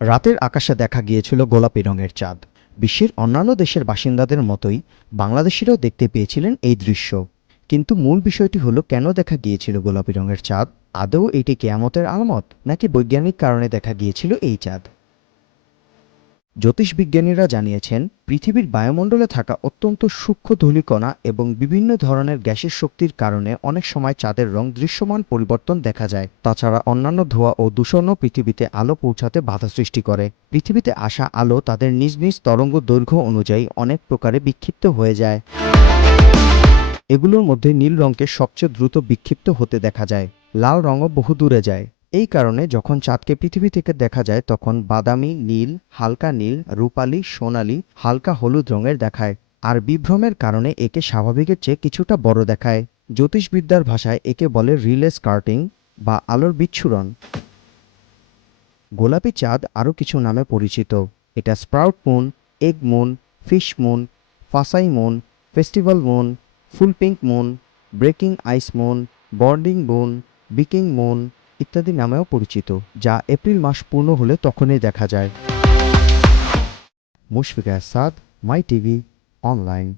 রাতের আকাশে দেখা গিয়েছিল গোলাপি রঙের চাঁদ। বিশ্বের অন্যান্য দেশের বাসিন্দাদের মতোই বাংলাদেশিরাও দেখতে পেয়েছিলেন এই দৃশ্য। কিন্তু মূল বিষয়টি হলো, কেন দেখা গিয়েছিল গোলাপি রঙের চাঁদ? আদৌ এটি কিয়ামতের আলামত, নাকি বৈজ্ঞানিক কারণে দেখা গিয়েছিল এই চাঁদ? জ্যোতিষবিজ্ঞানীরা জানিয়েছেন, পৃথিবীর বায়ুমণ্ডলে থাকা অত্যন্ত সূক্ষ্ম ধূলিকণা এবং বিভিন্ন ধরনের গ্যাসের শক্তির কারণে অনেক সময় চাঁদের রং দৃশ্যমান পরিবর্তন দেখা যায়। তাছাড়া অন্যান্য ধোঁয়া ও দূষণও পৃথিবীতে আলো পৌঁছাতে বাধা সৃষ্টি করে। পৃথিবীতে আসা আলো তাদের নিজ নিজ তরঙ্গ দৈর্ঘ্য অনুযায়ী অনেক প্রকারে বিক্ষিপ্ত হয়ে যায়। এগুলোর মধ্যে নীল রঙকে সবচেয়ে দ্রুত বিক্ষিপ্ত হতে দেখা যায়। লাল রঙও বহু দূরে যায়। এই কারণে যখন চাঁদকে পৃথিবী থেকে দেখা যায় তখন বাদামি, নীল, হালকা নীল, রূপালি, সোনালি, হালকা হলুদ রঙের দেখায়। আর বিভ্রমের কারণে একে স্বাভাবিকের চেয়ে কিছুটা বড় দেখায়। জ্যোতিষবিদ্যার ভাষায় একে বলে রিলে স্কার্টিং বা আলোর বিচ্ছুরণ। গোলাপি চাঁদ আরও কিছু নামে পরিচিত। এটা sprout moon, egg moon, fish moon, paschal moon, festival moon, full pink moon, breaking ice moon, budding moon, বিকিং মুন ইত্যাদি নামেও পরিচিত, যা এপ্রিল মাস পূর্ণ হলে তখনই দেখা যায়। মুশফিক আহসাদ, মাই টিভি অনলাইন।